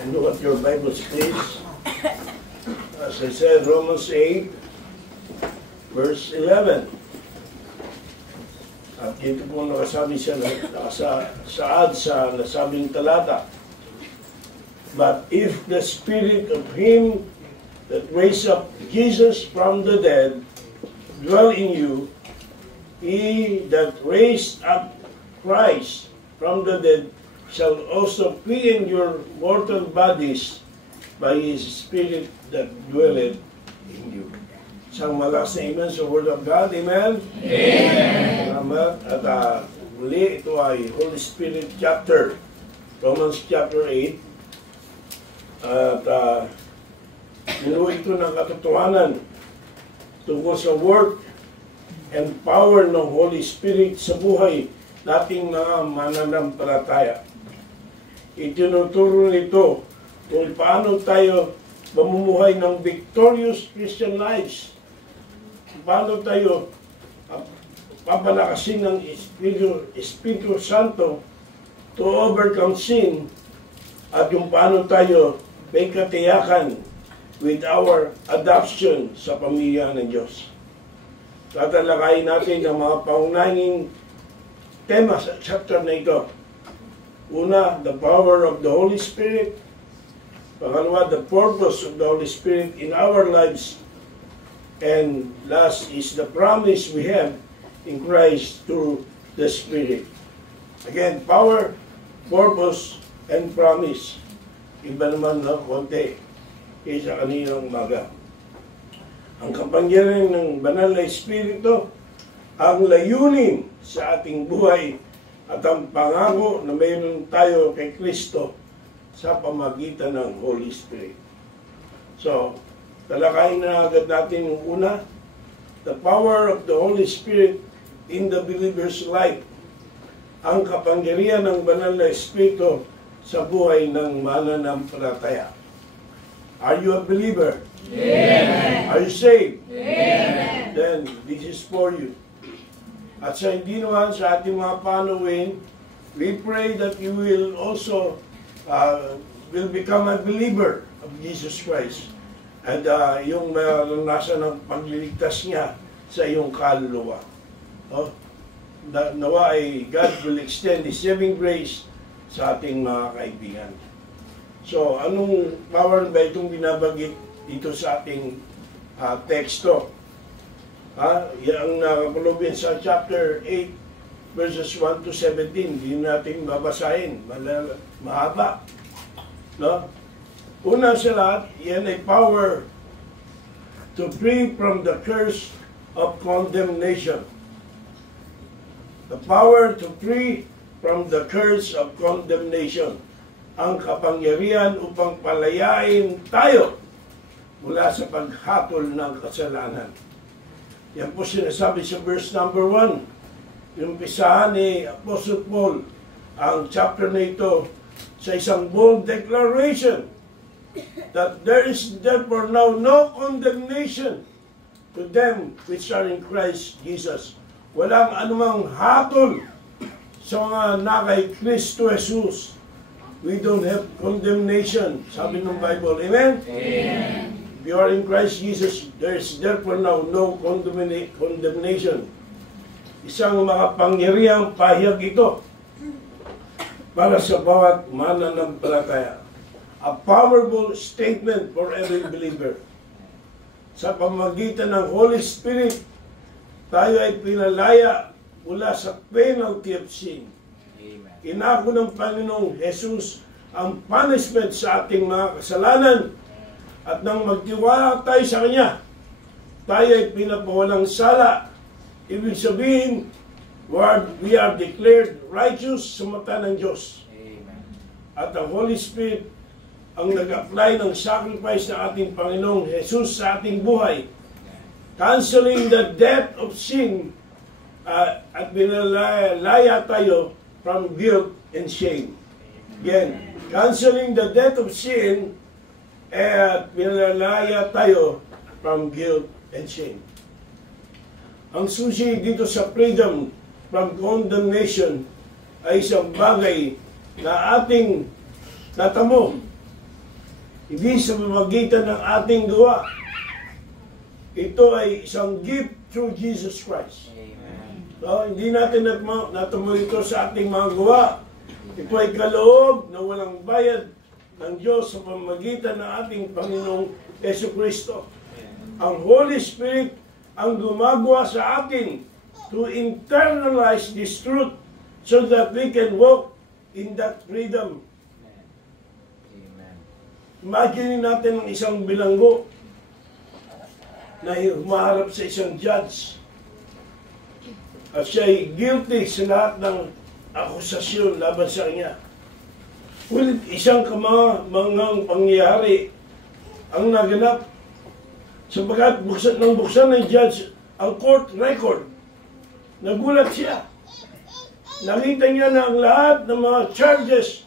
And look at your Bibles, please. As I said, Romans 8, verse 11. At dito po nakasabi siya, nakasaad sa nasabing talata. But if the Spirit of Him that raised up Jesus from the dead dwell in you, He that raised up Christ from the dead shall also quicken your mortal bodies by His Spirit that dwelleth in you. Isang malakas na amen sa Word of God. Amen? Amen! Salamat. At muli, ito ay Holy Spirit chapter. Romans chapter 8. At ito ng katotohanan tungkol sa work and power ng Holy Spirit sa buhay nating mga mananampalataya. Itinuturo nito kung paano tayo mamumuhay ng victorious Christian lives. Paano tayo papalakasin ng Espiritu Santo to overcome sin at yung paano tayo may katiyakan with our adoption sa pamilya ng Diyos. Tatalakayin natin ang mga paunahing tema sa chapter na ito. Una, the power of the Holy Spirit. Pangalawa, the purpose of the Holy Spirit in our lives. And last is the promise we have in Christ through the Spirit. Again, power, purpose, and promise. Iba naman na konti kaysa kaninang umaga. Ang kapangyarihan ng banal na Espiritu, ang layunin sa ating buhay at ang pangako na mayroon tayo kay Kristo sa pamagitan ng Holy Spirit. So, talakayin na agad natin yung una, the power of the Holy Spirit in the believer's life. Ang kapangyarihan ng banal na Espiritu sa buhay ng mananampalataya. Are you a believer? Amen. Are you saved? Amen. Then, this is for you. At sa hindi naman sa ating mga panuwin, we pray that you will also will become a believer of Jesus Christ. And yung naranasan ng pagliligtas niya sa iyong kaluluwa. Nawa ay God will extend His saving grace sa ating mga kaibigan. So, anong power ba itong binabagit dito sa ating teksto? Yung nakalubin sa chapter 8, verses 1 to 17, hindi natin babasahin. Mahaba. No? Una sa lahat, yan ay power to free from the curse of condemnation. The power to free from the curse of condemnation. Ang kapangyarihan upang palayain tayo mula sa paghatol ng kasalanan. Yan po sinasabi sa verse number 1. Yung pisahan ni Apostle Paul ang chapter na ito sa isang bold declaration that there is therefore now no condemnation to them which are in Christ Jesus. Walang anumang hatol sa mga nakay Kristo Jesus. We don't have condemnation. Sabi ng Bible. Amen? Amen. If you are in Christ Jesus, there is therefore now no condemnation. Isang makapangyarihang pahayag ito para sa bawat mananampalataya. A powerful statement for every believer. Sa pamamagitan ng Holy Spirit, tayo ay pinalaya mula sa penalty of sin. Amen. Inako ng Panginoong Jesus ang punishment sa ating mga kasalanan at nang magtiwala tayo sa Kanya, tayo ay pinapawalang sala. Ibig sabihin, we are declared righteous sa mata ng Diyos. Amen. At ang Holy Spirit ang nag-apply ng sacrifice ng ating Panginoong Jesus sa ating buhay, canceling the debt of sin at binalaya tayo from guilt and shame. Again, canceling the debt of sin at binalaya tayo from guilt and shame. Ang susi dito sa freedom from condemnation ay isang bagay na ating natamo Hindi sa pamamagitan ng ating gawa. Ito ay isang gift through Jesus Christ. So, hindi natin natamo ito sa ating mga gawa. Ito ay kaloob na walang bayad ng Diyos sa pamamagitan ng ating Panginoong Jesucristo. Ang Holy Spirit ang gumagawa sa atin to internalize this truth so that we can walk in that freedom. Imagine natin ang isang bilanggo na humaharap sa isang judge at siya ay guilty sa lahat ng akusasyon laban sa kanya. Ngunit isang kamangang pangyayari ang naganap sapagkat buksan ng judge ang court record. Nagulat siya. Nakita niya na ang lahat ng mga charges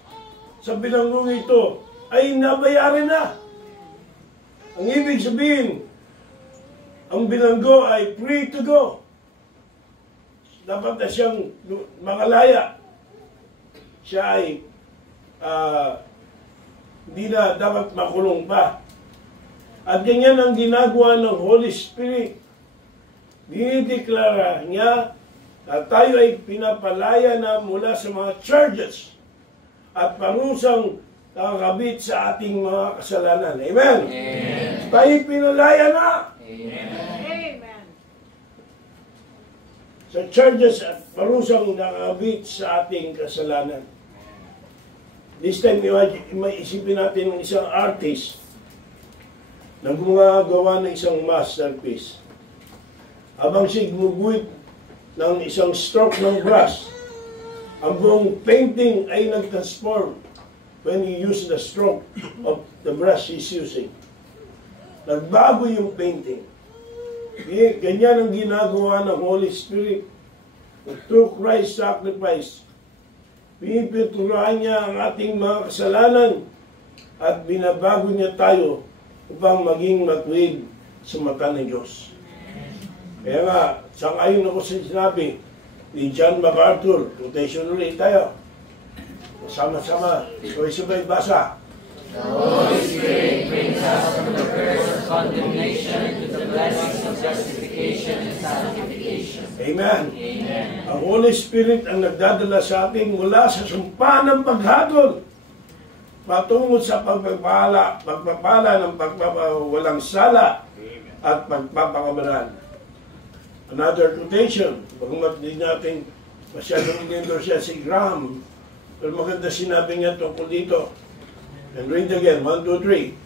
sa bilanggong ito ay nabayaran na. Ang ibig sabihin, ang bilanggo ay free to go. Dapat na siyang makalaya. Siya ay hindi na dapat makulong pa. At ganyan ang ginagawa ng Holy Spirit. Dinideklara niya na tayo ay pinapalaya na mula sa mga charges at parusang nakakabit sa ating mga kasalanan. Amen? Amen. Tayo pinalaya na. Amen. Amen. Sa charges at parusang nakakabit sa ating kasalanan. This time, may isipin natin ng isang artist na gumagawa ng isang masterpiece. Habang siya gumuguhit ng isang stroke ng brush, ang buong painting ay nag-transform when he used the stroke of the brush he's using. Nagbago yung painting. Ganyan ang ginagawa ng Holy Spirit. Through Christ's sacrifice, pinipinturahan niya ang ating mga kasalanan at binabago niya tayo upang maging matuwid sa mata ng Diyos. Kaya nga, sang-ayon ako sa sinabi ni John MacArthur. Quotation ulit tayo. Sama-sama, sabay-sabay basa. The Holy Spirit brings us from the curse of condemnation to the blessings of justification and sanctification. Amen. Amen. Ang Holy Spirit ang nagdadala sa atin mula sa sumpa ng paghatol patungo sa pagpapala ng pagpapawalang sala at pagpapakamaran. Another quotation, bagamat din natin masyadong inendorse siya si Graham, pero maganda sinabi niya tungkol dito. And read again, 1, 2, 3.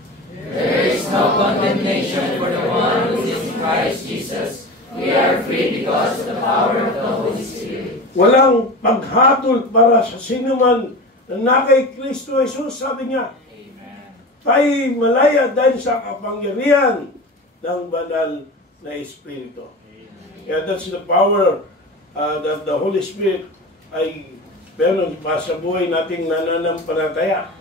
There is no condemnation for the one who is in Christ Jesus. We are free because of the power of the Holy Spirit. Walang paghatol para sa sinuman na nakay Kristo Jesus, sabi niya. Amen. Tayo malaya dahil sa kapangyarihan ng banal na Espiritu. Yeah, that's the power that the Holy Spirit ay meron pa sa buhay nating nananampalataya.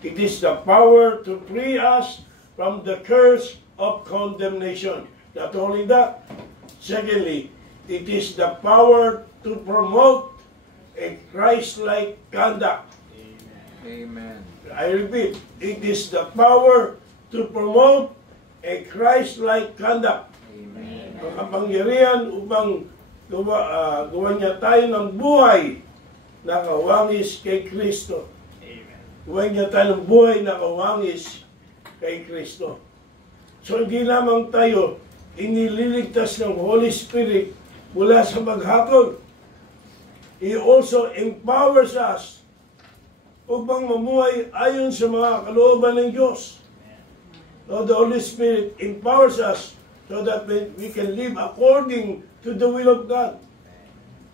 It is the power to free us from the curse of condemnation. Not only that, secondly, it is the power to promote a Christ-like conduct. Amen. I repeat, it is the power to promote a Christ-like conduct. Amen. Ang kapangyarihan upang gawa niya tayo ng buhay na kawangis kay Kristo. Gawa niya tayo ng buhay na kawangis kay Kristo. So hindi lamang tayo inililigtas ng Holy Spirit mula sa paghatol. He also empowers us upang mamuhay ayon sa mga kalooban ng Diyos. So the Holy Spirit empowers us so that we can live according to the will of God.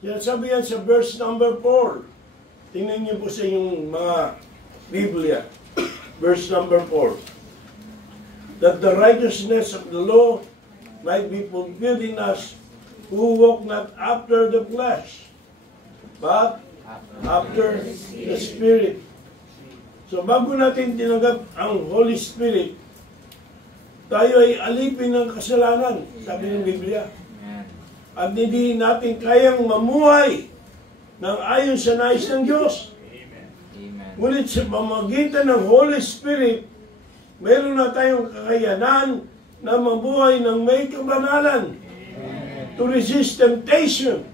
Yan sabi yan sa verse number 4. Tingnan niyo po sa inyong mga Biblia. Verse number 4. That the righteousness of the law might be fulfilled in us who walk not after the flesh, but after the Spirit. So bago natin tinanggap ang Holy Spirit, tayo ay alipin ng kasalanan, sabi ng Biblia. At hindi natin kayang mamuhay ng ayon sa nais ng Diyos. Ngunit sa pamamagitan ng Holy Spirit, Meron na tayong kakayanan na mabuhay ng may kabanalan to resist temptation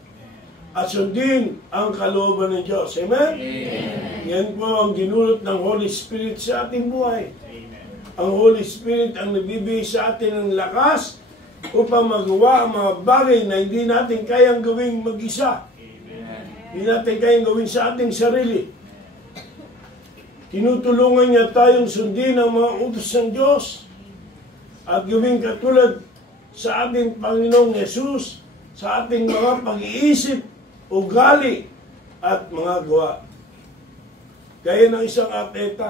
at sundin ang kalooban ng Diyos. Amen? Yan po ang dinulot ng Holy Spirit sa ating buhay. Ang Holy Spirit ang nagbibigay sa atin ng lakas upang magawa ang mga bagay na hindi natin kayang gawing mag-isa. Hindi natin kayang gawin sa ating sarili. Tinutulungan niya tayong sundin ang mga utos ng Diyos at gawing katulad sa ating Panginoong Yesus, sa ating mga pag-iisip, ugali, at mga gawa. Gaya ng isang athlete,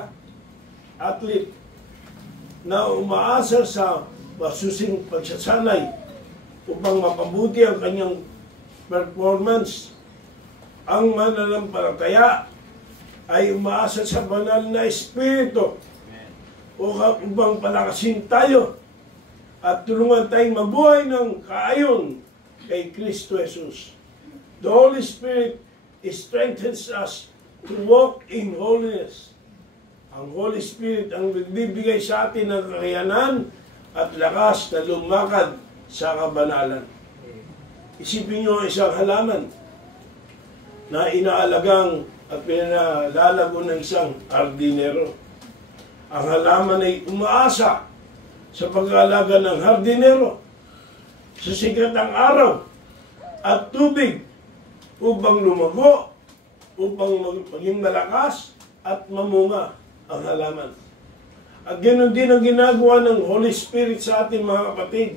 na umaasa sa masusing pagsasanay upang mapabuti ang kanyang performance. Ang mananampalataya ay umaasa sa banal na Espiritu upang palakasin tayo at tulungan tayong mabuhay ng kaayon kay Kristo Jesus. The Holy Spirit strengthens us to walk in holiness. Ang Holy Spirit ang nagbibigay sa atin ng kakayanan at lakas na lumakad sa kabanalan. Isipin nyo isang halaman na inaalagang at pinalalago ng isang hardinero. Ang halaman ay umaasa sa pag-aalaga ng hardinero sa sikat ng araw at tubig upang lumago, upang maging malakas at mamunga ang halaman. At ganoon din ang ginagawa ng Holy Spirit sa ating mga kapatid.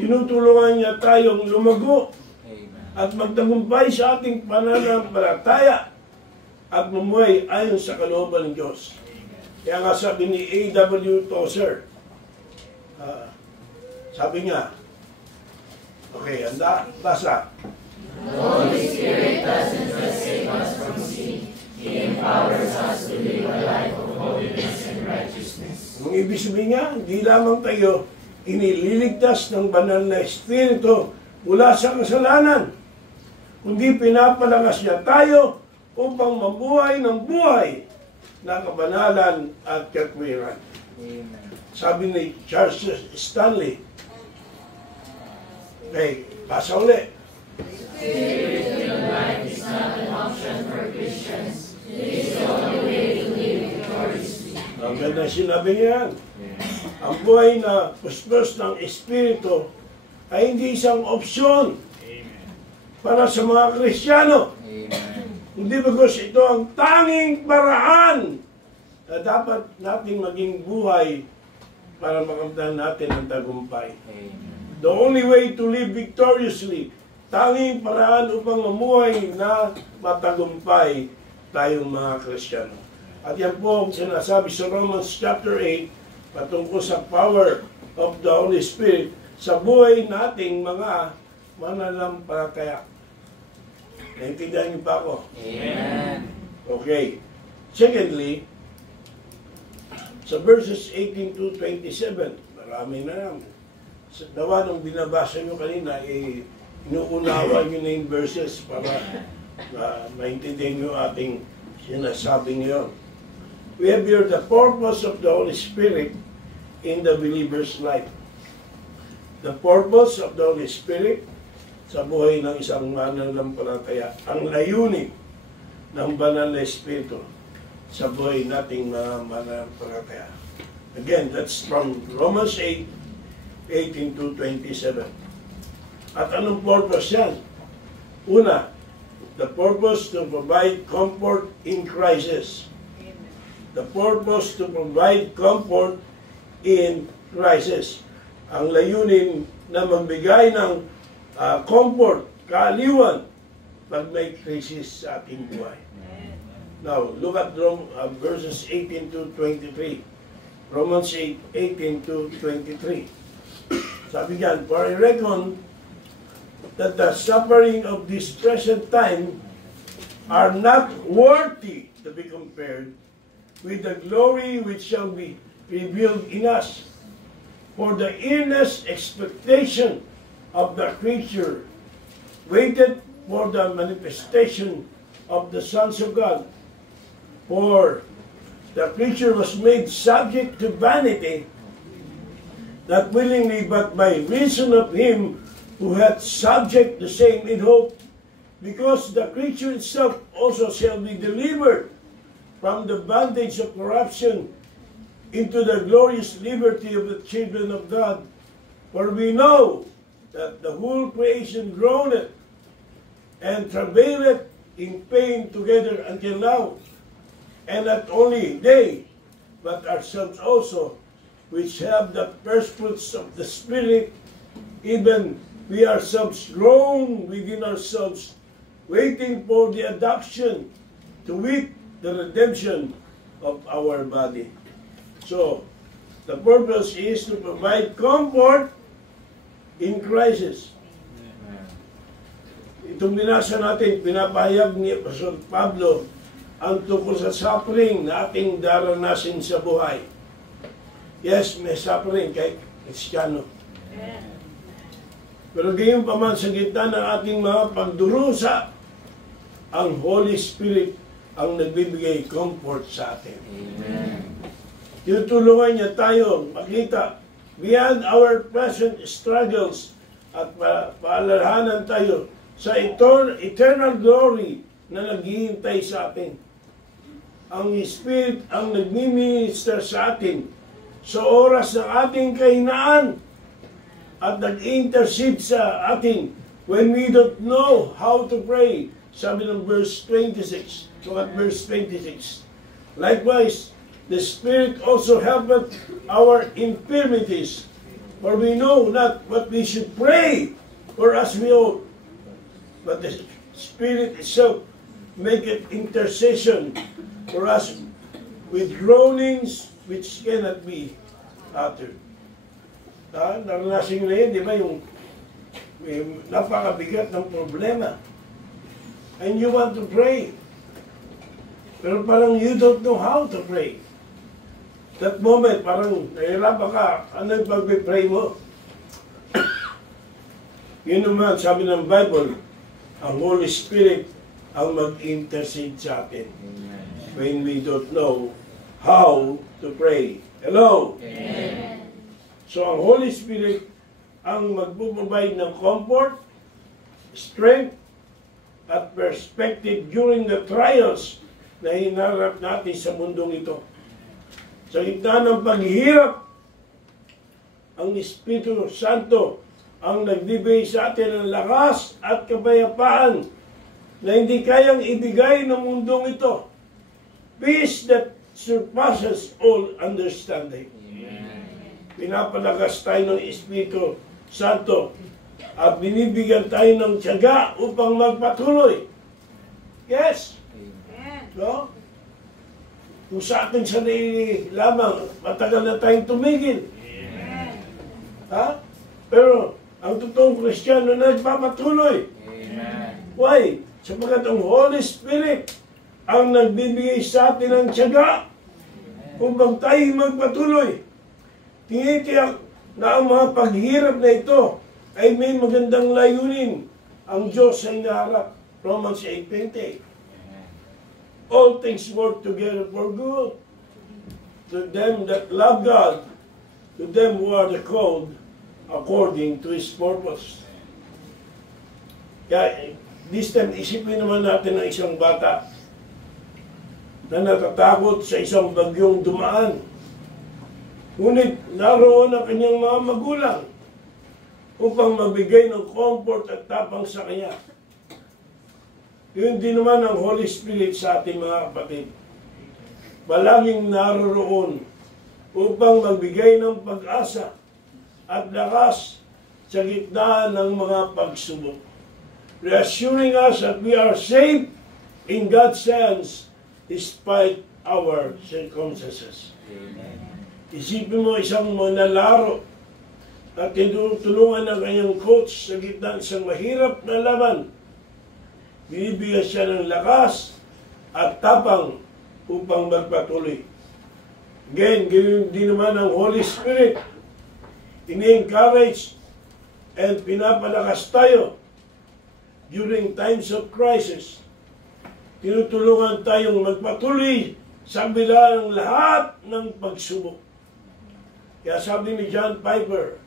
Tinutulungan niya tayong lumago at magtagumpay sa ating pananampalataya at mamuhay ayon sa kalooban ng Diyos. Kaya nga sabi ni A.W. Tozer, sabi niya, okay, handa, basa. The Holy Spirit doesn't just save us from sin. He empowers us to live a life of holiness and righteousness. Ang ibig sabihin niya, hindi lamang tayo inililigtas ng banal na Espiritu mula sa kasalanan, kundi pinapalakas niya tayo upang mabuhay ng buhay na kabanalan at katwiran. Sabi ni Charles Stanley, okay, basa ulit. Spirit-filled life is not an option for Christians. It is the only way to live victoriously. Ang ganda sinabi niya. Ang buhay na puspos ng Espiritu ay hindi isang opsyon para sa mga Kristiyano. Hindi bagos ito ang tanging paraan na dapat nating maging buhay para makamtan natin ang tagumpay. The only way to live victoriously, tanging paraan upang mamuhay na matagumpay tayong mga Kristiyano. At yan po ang sinasabi sa Romans chapter 8 patungkol sa power of the Holy Spirit sa buhay nating mga mananampalataya. Naintindihan niyo ba ako? Amen. Okay. Secondly, sa verses 18 to 27, marami na naman. Sa dawa nung binabasa nyo kanina, inuunawa nyo na yung verses para maintindihan nyo ating sinasabi ngayon. We have here the purpose of the Holy Spirit in the believer's life. The purpose of the Holy Spirit sa buhay ng isang mananampalataya. Ang layunin ng banal na Espiritu sa buhay nating mga mananampalataya. Again, that's from Romans 8, 18 to 27. At anong purpose yan? Una, the purpose to provide comfort in crisis. The purpose to provide comfort in crisis. Ang layunin na magbigay ng comfort, kaaliwan, pag may crisis sa ating buhay. Now, look at verses 18 to 23. Romans 8, 18 to 23. Sabi niyan, for I reckon that the suffering of this present time are not worthy to be compared with the glory which shall be revealed in us. For the earnest expectation of the creature waited for the manifestation of the sons of God. For the creature was made subject to vanity, not willingly, but by reason of him who hath subject the same in hope, because the creature itself also shall be delivered from the bondage of corruption into the glorious liberty of the children of God. For we know that the whole creation groaneth and travaileth in pain together until now. And not only they, but ourselves also, which have the first fruits of the Spirit, even we ourselves groan within ourselves, waiting for the adoption, to wit, the redemption of our body. So, the purpose is to provide comfort in crisis. Itong binasa natin, pinapahayag ni Apostol Pablo ang tungkol sa suffering na ating daranasin sa buhay. Yes, may suffering kahit Kristiyano. Pero gayon pa man sa gitna ng ating mga pagdurusa, ang Holy Spirit ang nagbibigay comfort sa atin. Tutulungan niya tayo makita beyond our present struggles at paalalahanan tayo sa eternal glory na naghihintay sa atin. Ang Spirit ang nagmi-minister sa atin sa oras ng ating kahinaan at nag-intercede sa atin when we don't know how to pray. Sabi ng verse 26. Look at verse 26. Likewise, the Spirit also helpeth our infirmities, for we know not what we should pray for as we ought. But the Spirit itself maketh intercession for us with groanings which cannot be uttered. Naranasin na yun, di ba, yung napakabigat ng problema. And you want to pray. Pero parang you don't know how to pray. That moment, parang nahirapan ka, ano yung pag-pray mo? Yun naman, sabi ng Bible, ang Holy Spirit ang mag-intercede sa atin when we don't know how to pray. Hello? Amen. So, ang Holy Spirit ang magpuprovide ng comfort, strength, at perspective during the trials na hinarap natin sa mundong ito. Sa gitna ng paghihirap, ang Espiritu Santo ang nagbibigay sa atin ng lakas at kapayapaan na hindi kayang ibigay ng mundong ito. Peace that surpasses all understanding. Pinapalakas tayo ng Espiritu Santo at binibigyan tayo ng tiyaga upang magpatuloy. Yes? No? Kung sa atin sarili lamang, matagal na tayong tumigil. Ha? Pero, ang totoong Kristiyano na nagpapatuloy. Why? Sapagkat ang Holy Spirit ang nagbibigay sa atin ng tiyaga upang tayo magpatuloy. Tinitiyak na ang mga paghirap na ito ay may magandang layunin. Ang Diyos ay naharap. Romans 8:20. All things work together for good to them that love God, to them who are called according to His purpose. Kaya, this time, isipin naman natin ng isang bata na natatakot sa isang bagyong dumaan. Ngunit naroon ang kanyang mga magulang upang magbigay ng comfort at tapang sa kanya. Yun din naman ang Holy Spirit sa ating mga kapatid. Palaging naroroon upang magbigay ng pag-asa at lakas sa gitna ng mga pagsubok. Reassuring us that we are safe in God's hands despite our circumstances. Isipin mo isang manlalaro at tinutulungan ng kanyang coach sa gitna ng isang mahirap na laban. Binibigyan siya ng lakas at tapang upang magpatuloy. Again, ganoon din naman ang Holy Spirit. Ini-encourage and pinapalakas tayo during times of crisis. Tinutulungan tayong magpatuloy sa kabila ng lahat ng pagsubok. Kaya sabi ni John Piper,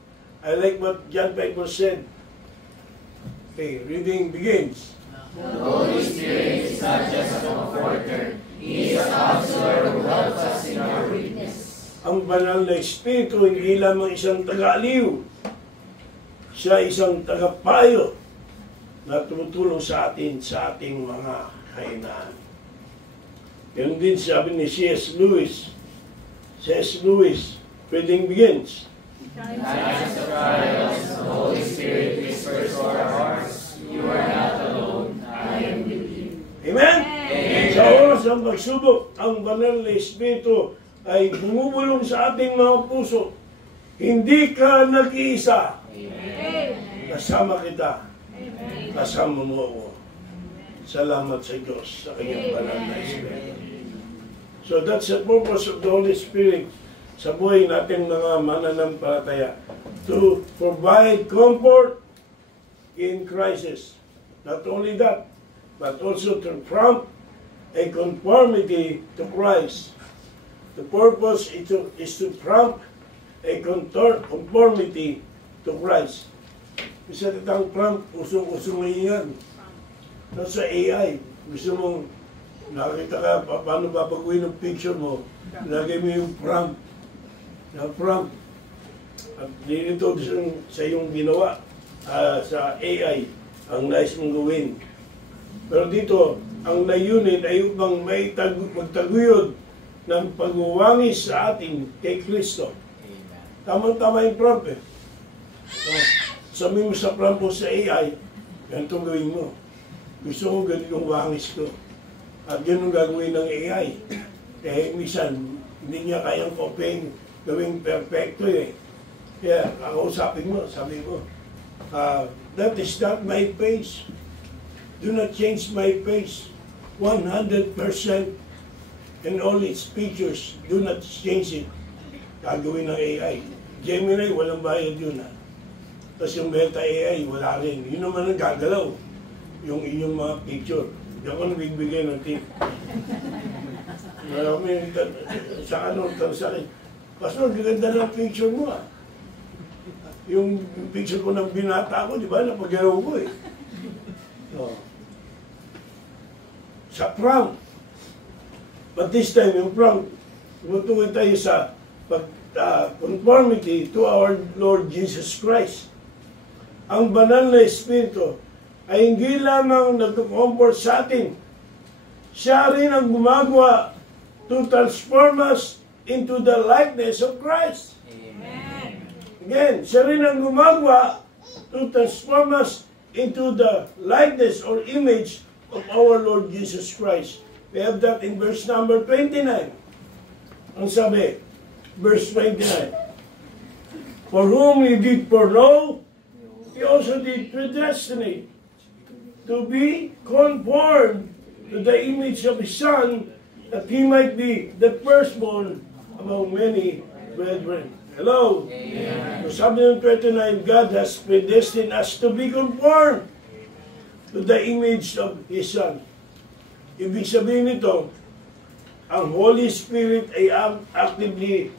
I like what John Piper said. Okay, reading begins. The Holy Spirit is not just a comforter, He is a counselor who helps us in our weakness. Ang banal na Espiritu hindi lamang isang taga-aliw, siya isang tagapayo na tumutulong sa atin sa ating mga kahinaan. Ganun din sabi ni C.S. Lewis. C.S. Lewis, reading begins. Times of trials, the Holy Spirit whispers to our hearts, you are not alone, I am with you. Amen? Amen. Sa oras ng pagsubok, ang banal na Espiritu ay bumubulong sa ating mga puso. Hindi ka nag-iisa. Amen. Kasama kita. Kasama mo ako. Salamat sa Diyos sa kanyang banal na Espiritu. So that's the purpose of the Holy Spirit sa buhay natin mga mananampalataya. To provide comfort in crisis. Not only that, but also to prompt a conformity to Christ. The purpose is to prompt a conformity to Christ. Isa itang prompt, usong-usong ngayon. Sa AI, gusto mong nakita ka paano babaguhin ang picture mo, lagay mo yung prompt. Na prompt. At dito sa iyong ginawa sa AI, ang nais mong gawin. Pero dito, ang layunin ay upang may magtaguyod ng pagwawangis sa atin kay Kristo. Tama-tama yung prompt eh. Sabi mo sa prompt mo sa AI, ganitong gawin mo. Gusto ko ganitong wangis ko. At yun ang gagawin ng AI. Eh, minsan, hindi niya kayang copying, gawing perfecto eh. Kaya, kakausapin mo, sabi mo, that is not my face. Do not change my face. 100% and all its features, do not change it. Gagawin ng AI. Gemini, walang bayad yun ha. Tapos yung Beta AI, wala rin. Yun naman ang gagalaw. Yung inyong mga picture. Hindi ako nabigbigay ng tip. Marami sa ano, sa akin. Pastor, gaganda ng picture mo ah. Yung picture ko ng binata ko, di ba, napagalaw ko eh. So, sa prom. But this time, yung prom, tumutuloy tayo sa conformity to our Lord Jesus Christ. Ang banal na Espiritu ay hindi lamang nagko-comfort sa atin. Siya rin ang gumagawa to transform us into the likeness of Christ. Amen. Again, siya rin ang gumagawa to transform us into the likeness or image of our Lord Jesus Christ. We have that in verse number 29. Ang sabi, verse 29. For whom He did foreknow, He also did predestinate to be conformed to the image of His Son, that He might be the firstborn among many brethren. Hello? Amen. So sabi ng 29, God has predestined us to be conformed to the image of His Son. Ibig sabihin nito, ang Holy Spirit ay actively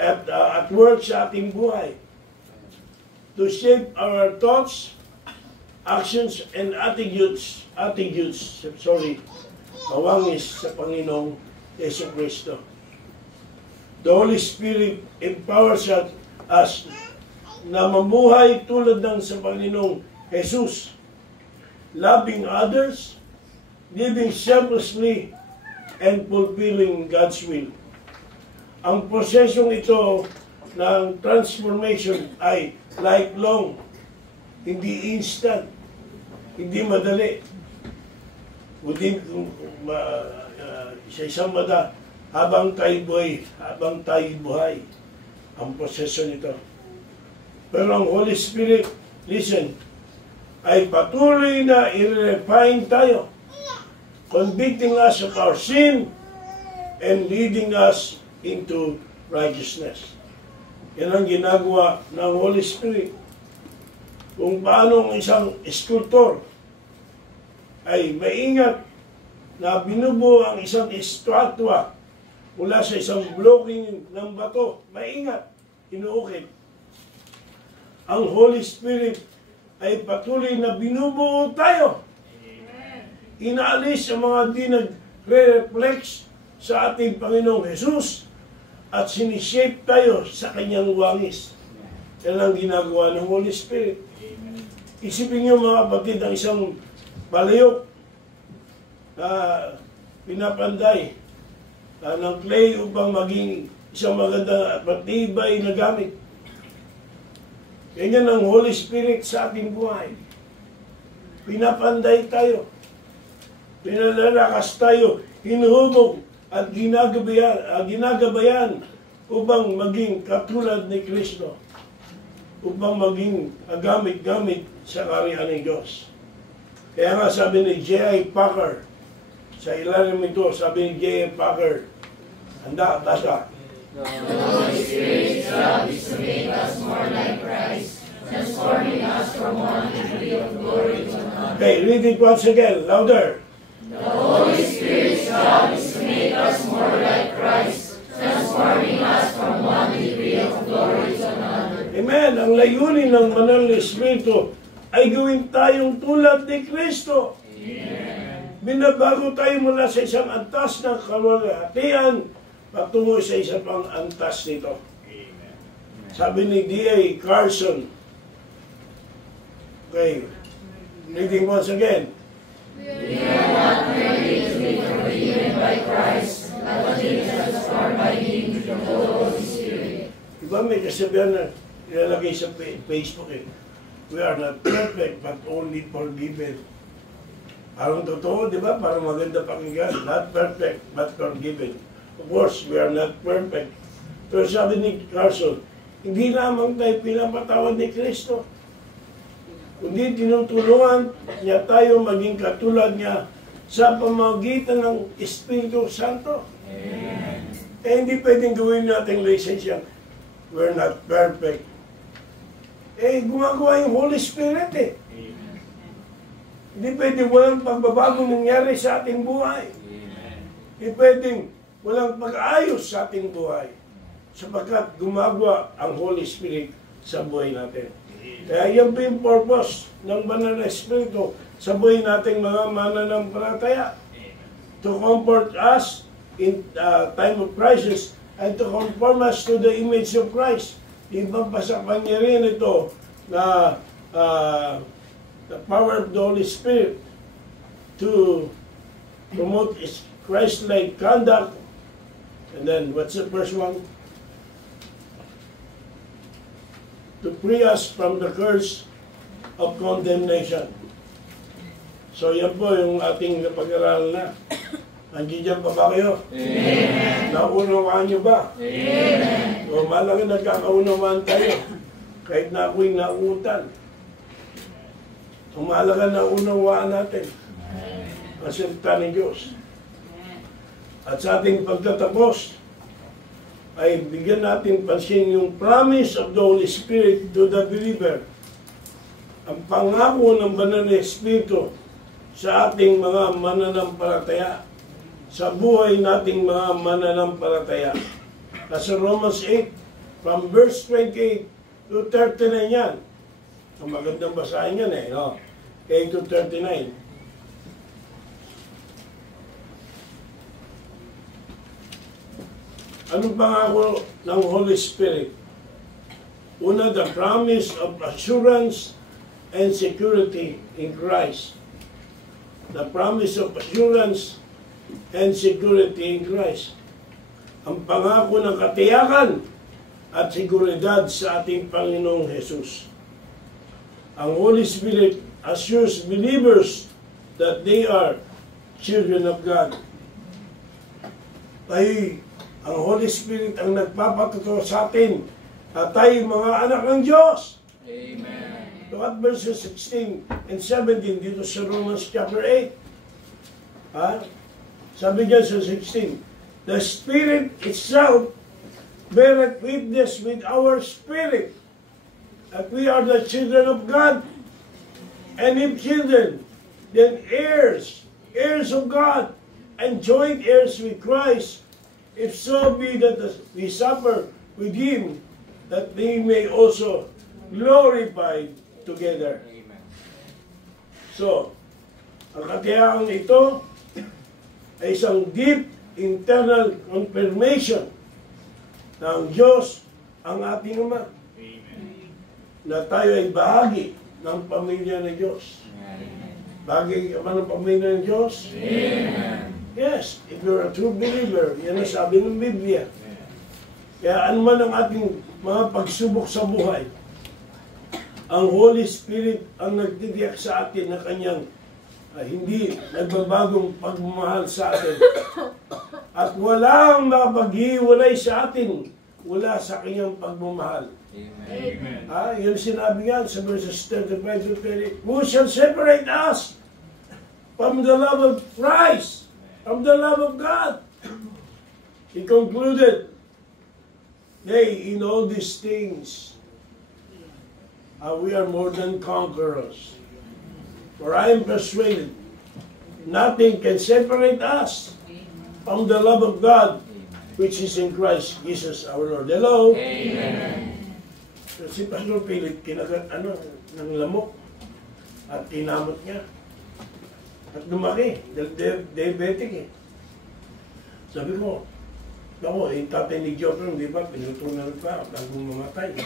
at work sa ating buhay to shape our thoughts, actions, and attitudes, mawangis sa Panginoong Yesu Cristo. The Holy Spirit empowers us na mamuhay tulad ng sa Panginoong Jesus, loving others, living selflessly, and fulfilling God's will. Ang prosesong ito ng transformation ay lifelong, hindi instant, hindi madali. Kundi sa isang mata, habang tayo buhay, ang proseso nito. Pero ang Holy Spirit, listen, ay patuloy na i-refine tayo, convicting us of our sin and leading us into righteousness. Yan ang ginagawa ng Holy Spirit. Kung paano ang isang sculptor ay maingat na binubuo ang isang estatwa mula sa isang blocking ng bato. Maingat, inuukit. Ang Holy Spirit ay patuloy na binubuo tayo. Inaalis ang mga di nagre-reflex sa ating Panginoong Jesus at sinishape tayo sa kanyang wangis. Yan ang ginagawa ng Holy Spirit. Isipin niyo mga kapatid, ang isang palayok na pinapanday ng clay upang maging isang maganda at matibay na gamit. Ganyan ang Holy Spirit sa ating buhay. Pinapanday tayo. Pinalalakas tayo. Hinuhubog at ginagabayan upang maging katulad ni Kristo. Upang maging gamit-gamit sa kaharian ng Diyos. Kaya nga sabi ni J.I. Packer, sa ilalim ito, sabi ni J.I. Packer, handa, basa. The Holy Spirit's job is to make us more like Christ, transforming us from one degree of glory to another. Okay, read it once again, louder. The Holy Spirit's job is to make us more like Christ, transforming us from one degree of glory to another. Amen. Ang layunin ng Banal na Espiritu ay gawin tayong tulad ni Kristo. Amen. Binabago tayo mula sa isang antas ng kaluwalhatian patungo sa isa pang antas nito. Amen. Sabi ni D.A. Carson, okay, reading once again. We are not merely to be forgiven by Christ, but to be transformed by Him through the Holy Spirit. Diba may kasabihan na ilalagay sa Facebook eh, we are not perfect but only forgiven. Parang totoo, di ba? Parang maganda pakinggan. Not perfect but forgiven. Of course, we are not perfect. Pero sabi ni Carson, hindi lamang tayo pinapatawad ni Kristo, kundi tinutulungan niya tayo maging katulad niya sa pamamagitan ng Espiritu Santo. Amen. Eh, hindi pwedeng gawin natin license yan. We're not perfect. Eh, gumagawa yung Holy Spirit eh. Amen. Hindi pwedeng walang pagbabago nangyari sa ating buhay. Amen. Hindi pwedeng walang pag-ayos sa ating buhay. Sapagkat gumagawa ang Holy Spirit sa buhay natin. Kaya yan po yung purpose ng Banal na Espiritu sa buhay nating mga mananampalataya. To comfort us in time of crisis and to conform us to the image of Christ. Ibang pa sa pangyarihan ito na the power of the Holy Spirit to promote Christ-like conduct. And then, what's the first one? To free us from the curse of condemnation. So yan po yung ating pag-aaral na. Nandiyan pa ba kayo? Amen. Naunawaan nyo ba? Amen. O malaki nagkakaunawaan tayo. Kahit na ako'y nauutan. Umalaga na unawaan natin ang salita ng Diyos. At sa ating pagtatapos, ay bigyan natin pansin yung promise of the Holy Spirit to the believer. Ang pangako ng Banal na Espiritu sa ating mga mananampalataya, sa buhay nating mga mananampalataya. Nasa Romans 8, from verse 28 to 39 yan. Ang magandang basahin yan eh, no? 8 to 39. Anong pangako ng Holy Spirit? Una, the promise of assurance and security in Christ. The promise of assurance and security in Christ. Ang pangako ng katiyakan at seguridad sa ating Panginoong Jesus. Ang Holy Spirit assures believers that they are children of God. Ang Holy Spirit ang nagpapatuto sa atin at tayo mga anak ng Diyos. Amen. Look at verses 16 and 17 dito sa Romans chapter 8. Sabi niya sa 16, the Spirit itself beareth witness with our spirit that we are the children of God. And if children, then heirs, heirs of God, and joint heirs with Christ, if so be that we suffer with him, that they may also glorify together. Amen. So, ang katiyakan ito ay isang deep internal confirmation na ang Diyos ang ating Ama. Amen. Na tayo ay bahagi ng pamilya ng Diyos. Amen. Bahagi ka ba ng pamilya ng Diyos? Amen. Yes, if you're a true believer, yan ang sabi ng Biblia. Kaya ano man ang ating mga pagsubok sa buhay, ang Holy Spirit ang nagtitiyak sa atin na kanyang hindi nagbabagong pagmamahal sa atin. At walang mapaghiwalay sa atin wala sa kanyang pagmamahal. Amen. Yun sinabi nga sa verses 35 to 30, who shall separate us from the love of Christ, from the love of God? He concluded, nay, in all these things, we are more than conquerors. For I am persuaded, nothing can separate us from the love of God, which is in Christ Jesus our Lord. Hello? Amen. So, si Pastor Philip, kinagat, ng lamok, at tinamot niya. At lumaki, diabetic eh. Sabi ko, ako, yung tatay ni Joker, di ba, pinutunan pa, bago mamatay.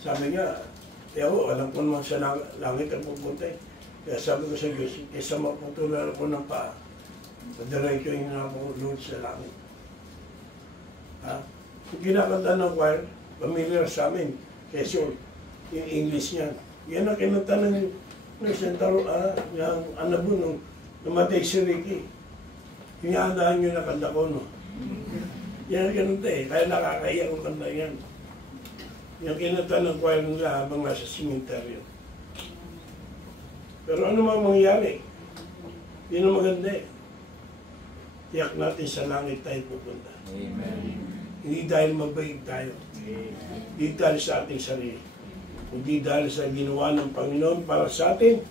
Sabi niya, ako, alam ko naman sa langit ang pupunta eh. Kaya sabi ko sa Diyos, kaysa maputulan ako ng paa, padalay ko yung Lord sa langit. Yung kinakanta ng choir, familiar sa amin, kasi yung English niya. Yan ang kinanta ng Sentaro, yung Anabo, nung namatay si Ricky. Pinyahandaan nyo na kanta ko, no? Yan ang kinanta eh, kaya nakakaiyak ang kanta yan. Yung kinanta ng choir nila habang nasa cemetery. Pero ano mang mangyari, yun ang maganda eh. Tiyak natin sa langit tayo pupunta. Amen. Hindi dahil mabait tayo. Hindi dahil sa ating sarili. Hindi dahil sa ginawa ng Panginoon para sa atin.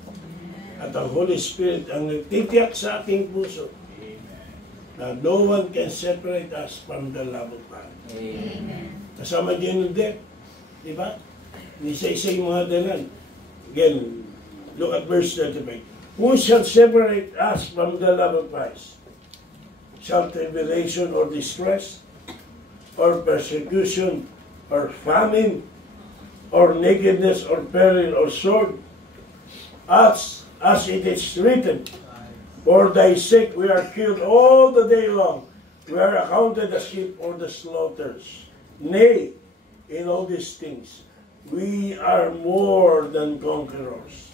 At ang Holy Spirit ang nagtitiyak sa ating puso. Na no one can separate us from the love of God. Amen. Kasama din ng death. Diba? Isa-isa yung mga dalan. Again, look at verse 35. Who shall separate us from the love of Christ? Shall tribulation or distress, or persecution, or famine, or nakedness, or peril, or sword? As it is written, for thy sake we are killed all the day long. We are accounted as sheep for the slaughters. Nay, in all these things, we are more than conquerors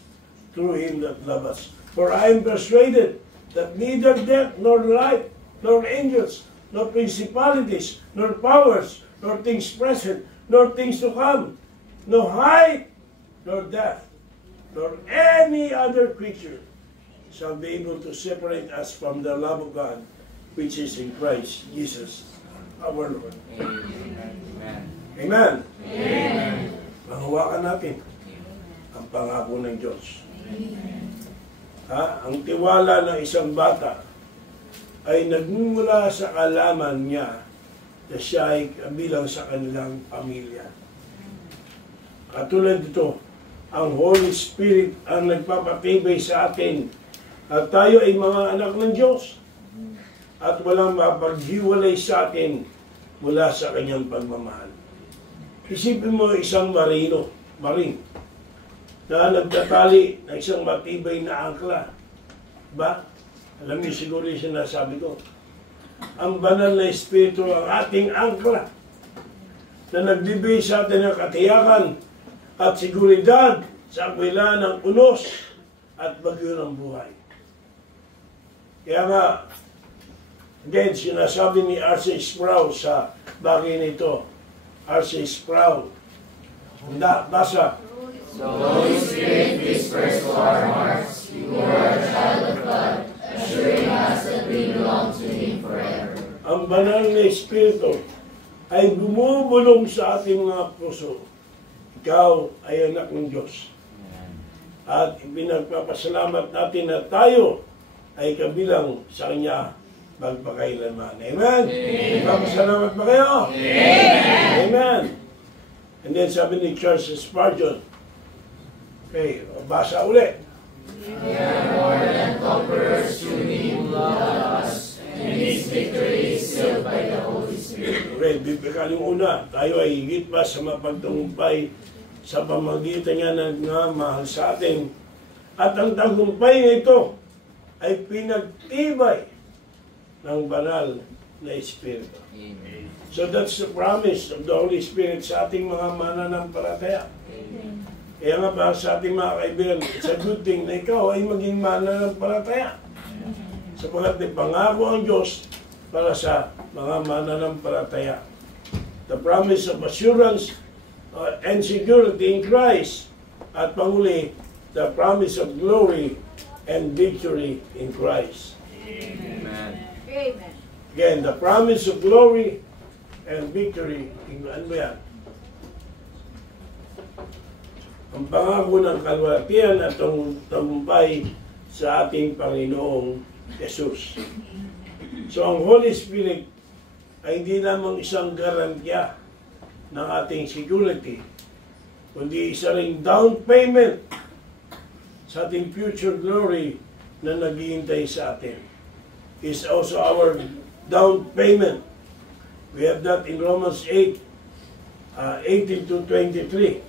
through him that loved us. For I am persuaded that neither death, nor life, nor angels, nor principalities, nor powers, nor things present, nor things to come, no height, nor depth, nor any other creature shall be able to separate us from the love of God, which is in Christ Jesus our Lord. Amen. Amen. Amen. Mahawakan natin ang pangako ng Diyos. Ang tiwala ng isang bata ay nagmumula sa kalaman niya na siya ay kabilang sa kanilang pamilya. Katulad dito, ang Holy Spirit ang nagpapatibay sa atin at tayo ay mga anak ng Diyos at walang mapaghiwalay sa atin mula sa kanyang pagmamahal. Isipin mo isang marine, na nagtatali ng isang matibay na angkla. Ba? Alam niyo siguro yung sinasabi ko. Ang banal na Espiritu ang ating angkla na nagbibigay sa atin ng katiyakan at seguridad sa akwila ng unos at bagyo ng buhay. Kaya nga, again, sinasabi ni R.C. Sproul sa bagay nito, R.C. Sproul, basa. The Holy Spirit whispers to our hearts, you are a child of God, assuring us that we belong to Him forever. Ang banal na Espiritu ay bumubulong sa ating mga puso. Ikaw ay anak ng Diyos. At pinagpapasalamat natin na tayo ay kabilang sa Kanya magpakailanman. Amen? Magpapasalamat ba kayo? Amen! And then sabi ni Charles Spurgeon, okay, basa ulit. We are more than conquerors through Him who loved us, and His victory is sealed by the Holy Spirit. Okay, bibigyan yung una, tayo ay higit pa sa mapagtagumpay sa pamagitan niya ng mahal sa ating. At ang tagumpay na ito ay pinagtibay ng banal na Espiritu. Amen. So that's the promise of the Holy Spirit sa ating mga mananampalataya. Kaya nga ba sa ating mga kaibigan, it's a good thing na ikaw ay maging mananampalataya. Sapagkat may pangako ang Diyos para sa mga mananampalataya. The promise of assurance and security in Christ. At panguli, the promise of glory and victory in Christ. Amen. Amen. Again, the promise of glory and victory in ano yan? Ang pangako ng kalwalatian at ang tagumpay sa ating Panginoong Jesus. So ang Holy Spirit ay hindi lamang isang garantiya ng ating security, kundi isa ring down payment sa ating future glory na naghihintay sa atin. Is also our down payment. We have that in Romans 8, 18 to 23.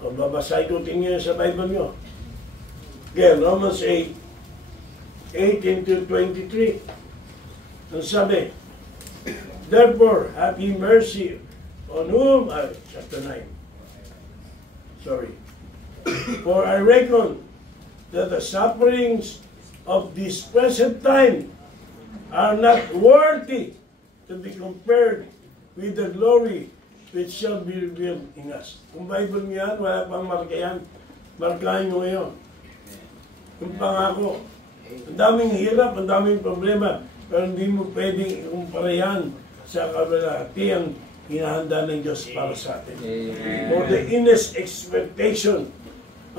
O babasahin ko tingin sa Bible nyo. Again, Romans 8, 18 to 23. Ang sabi, therefore, have ye mercy on whom, chapter 9. Sorry. For I reckon that the sufferings of this present time are not worthy to be compared with the glory which shall be revealed in us. Kung Bible mo yan, wala pang marka yan. Markahin mo ngayon. Yung pangako. Ang daming hirap, ang daming problema, pero hindi mo pwedeng ikumpara yan sa kabalatiang hinahanda ng Diyos para sa atin. For the earnest expectation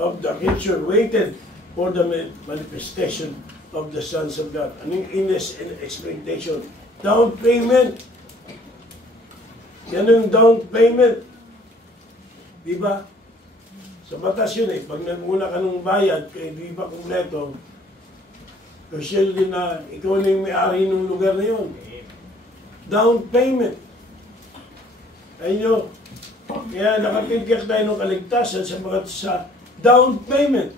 of the future waited for the manifestation of the sons of God. Anong earnest expectation? Down payment. Yan yung down payment. Di ba? Sa batas yun eh, pag nagmula ka ng bayad, kaya di ba kumpleto, kasi din na ikaw na yung may-ari ng lugar na yun. Down payment. Ayun nyo, kaya nakapigyak tayo ng kaligtasan sa down payment,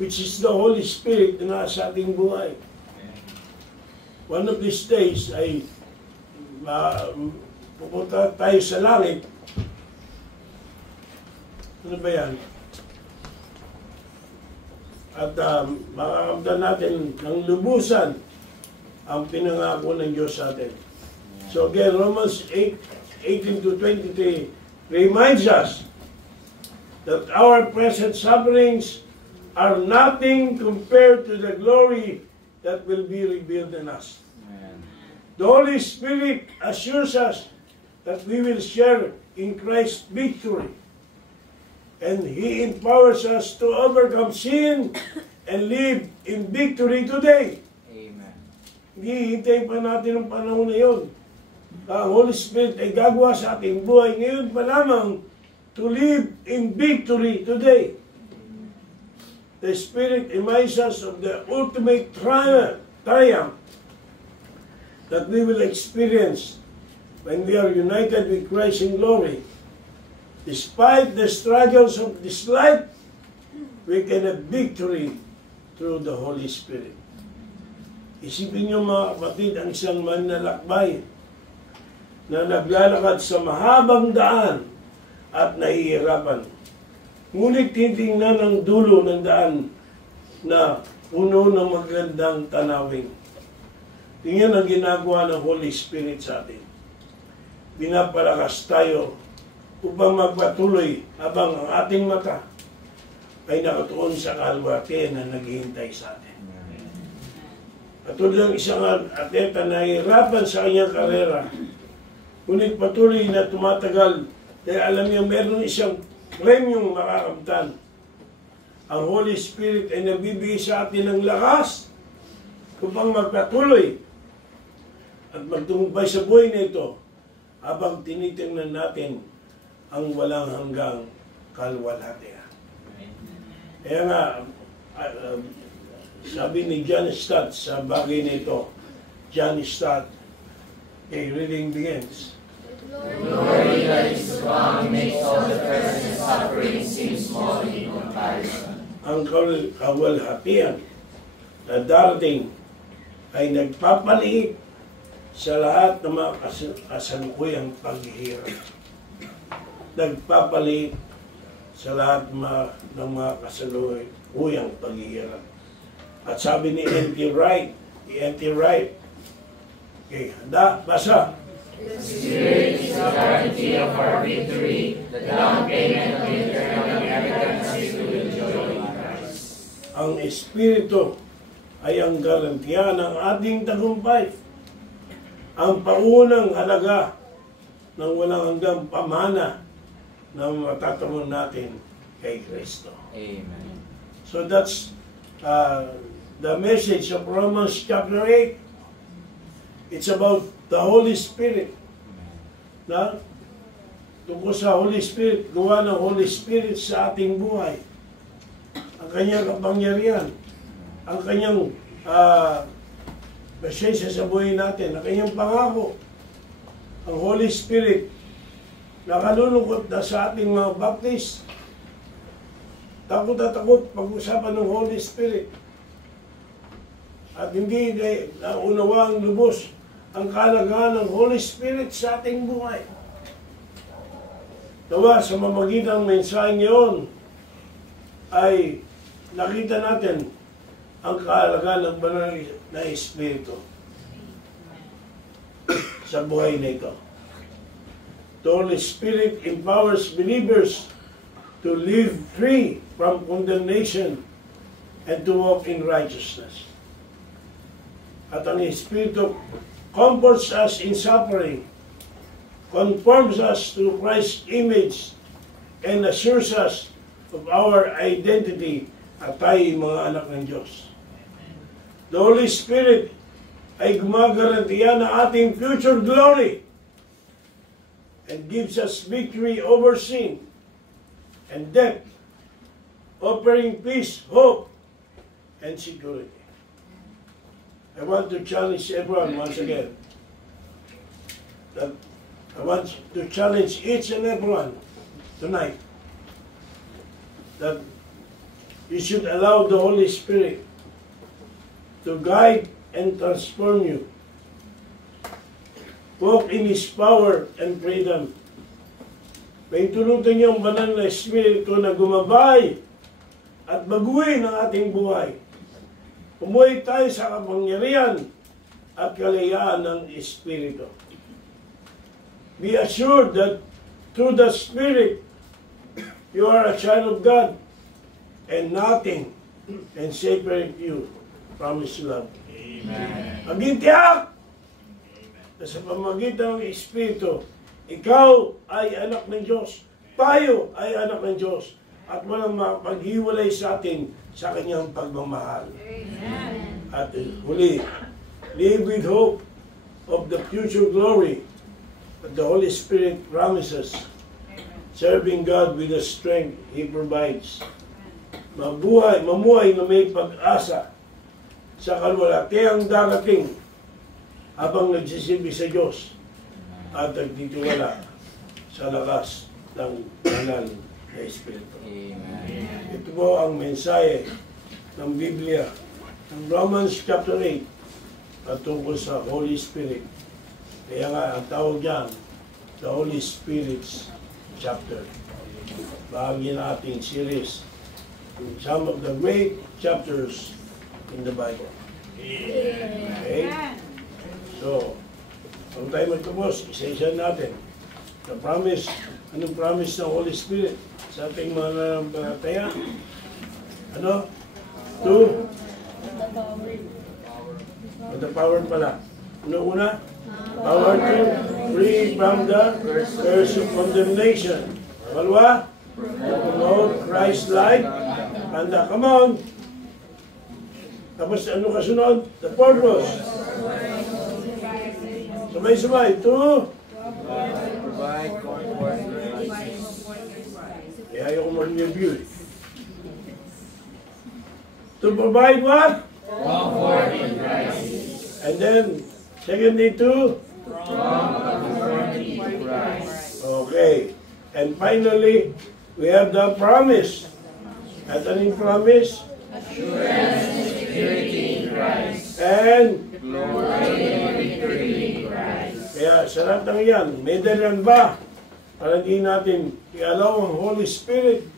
which is the Holy Spirit na nasa ating buhay. One of these days ay pupunta tayo sa langit. Ano ba yan? At makakamdan natin ng lubusan ang pinangako ng Diyos sa atin. So again, Romans 8, 18 to 23 reminds us that our present sufferings are nothing compared to the glory that will be revealed in us. Amen. The Holy Spirit assures us that we will share in Christ's victory. And He empowers us to overcome sin and live in victory today. Amen. Hindi hintayin pa natin ang panahon na yun. Ang Holy Spirit ay gagawa sa ating buhay ngayon pa lamang to live in victory today. The Spirit reminds us of the ultimate triumph that we will experience when we are united with Christ in glory. Despite the struggles of this life, we can have victory through the Holy Spirit. Isipin niyo mga kapatid, ang isang manlalakbay na naglalakad sa mahabang daan at nahihirapan. Ngunit titingnan ang dulo ng daan na puno ng magandang tanawin. Tingnan ang ginagawa ng Holy Spirit sa atin. Binapalakas tayo upang magpatuloy habang ang ating mata ay nakatuon sa kalwate na naghihintay sa atin. Katulad ng isang atleta na hirapan sa kanyang karera, ngunit patuloy na tumatagal dahil alam niya meron isang premyong makakamtan. Ang Holy Spirit ay nagbibigay sa atin ng lakas upang magpatuloy at magtumumpay sa buhay na ito habang tinitingnan natin ang walang hanggang kalwalhatian. Kaya nga, sabi ni John Stott sa bagay na ito, John Stott, okay, reading begins. Glory that is to come makes all the present suffering seem small in comparison. Ang kawalhatian na darating ay nagpapaliit sa lahat ng mga kasalukuyang paghihirap. Nagpapaliit sa lahat ng mga kasalukuyang paghihirap. At sabi ni N.T. Wright, okay, handa, basa. The Spirit is the guarantee of our victory, the down payment of eternal inheritance we will enjoy in Christ. Ang Espiritu ay ang garantiya ng ating tagumpay. Ang paunang halaga ng walang hanggang pamana na matatamon natin kay Kristo. Amen. So that's the message of Romans chapter 8. It's about the Holy Spirit. Na? Tungkol sa Holy Spirit, gawa ng Holy Spirit sa ating buhay. Ang kanyang kapangyarihan, ang kanyang presensya sa buhay natin, ang kanyang pangako. Ang Holy Spirit, nakalulungkot na sa ating mga Baptist. Takot na takot pag-usapan ng Holy Spirit. At hindi naunawang lubos ang kalagahan ng Holy Spirit sa ating buhay. Nawa sa mamagitan ng mensahe ngayon ay nakita natin ang kalagahan ng banal na Espiritu sa buhay na ito. The Holy Spirit empowers believers to live free from condemnation and to walk in righteousness. At ang Espiritu comforts us in suffering, conforms us to Christ's image, and assures us of our identity at tayo'y mga anak ng Diyos. The Holy Spirit ay gumagarantiya ng ating future glory and gives us victory over sin and death, offering peace, hope, and security. I want to challenge everyone once again. That I want to challenge each and everyone tonight that you should allow the Holy Spirit to guide and transform you. Walk in His power and freedom. Paintulutan niyo ang banal na Espiritu na gumabay at baguhin ang ating buhay. Umuwi tayo sa kapangyarihan at kalayaan ng Espiritu. Be assured that through the Spirit, you are a child of God, and nothing can separate you from His love. Amen. Maging tiyak na sa pamamagitan ng Espiritu, ikaw ay anak ng Diyos, tayo ay anak ng Diyos, at walang makapaghiwalay sa atin sa Kanyang pagmamahal. Amen. At huli, live with hope of the future glory that the Holy Spirit promises, serving God with the strength He provides. Mamuhay na may pag-asa sa kalwalhatiang darating habang nagsisilbi sa Diyos at nagtitiwala sa lakas ng banal na Espiritu. Amen. Ito po ang mensahe ng Biblia, ng Romans chapter 8, at tungkol sa Holy Spirit. Kaya nga, ang tawag dyan, the Holy Spirit's chapter. Bahagi na ating series, some of the great chapters in the Bible. Okay? So, kung tayo magtapos, isa-isa natin. The promise, anong promise ng Holy Spirit sa ating mga nanampalataya? Ano? To? The power pala. Ano una? Power to free from the curse of condemnation. Pangalawa? Promote Christ-like. Handa, come on. Tapos ano kasunod? The purpose. Sabay-sabay. To Provide comfort and righteousness. kaya ayoko mag-review eh. To provide what? Comfort in Christ. And then, secondly, to? Conformity to Christ. Okay. And finally, we have the promise. At anong promise? Assurance and security in Christ. And, Glory and victory in Christ. kaya sa lahat ng yan, may dahilan ba para hindi natin i-allow ang Holy Spirit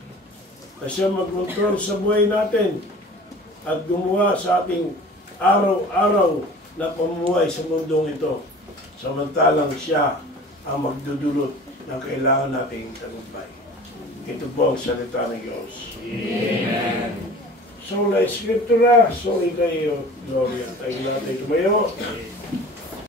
na siya mag-control sa buhay natin at gumawa sa ating araw-araw na pamumuhay sa mundong ito, samantalang siya ang magdudulot ng kailangan nating tagumpay. Ito po ang salita ng Diyos. Amen. Sola Escritura, so ikayo, Gloria. Tayo natin tumayo.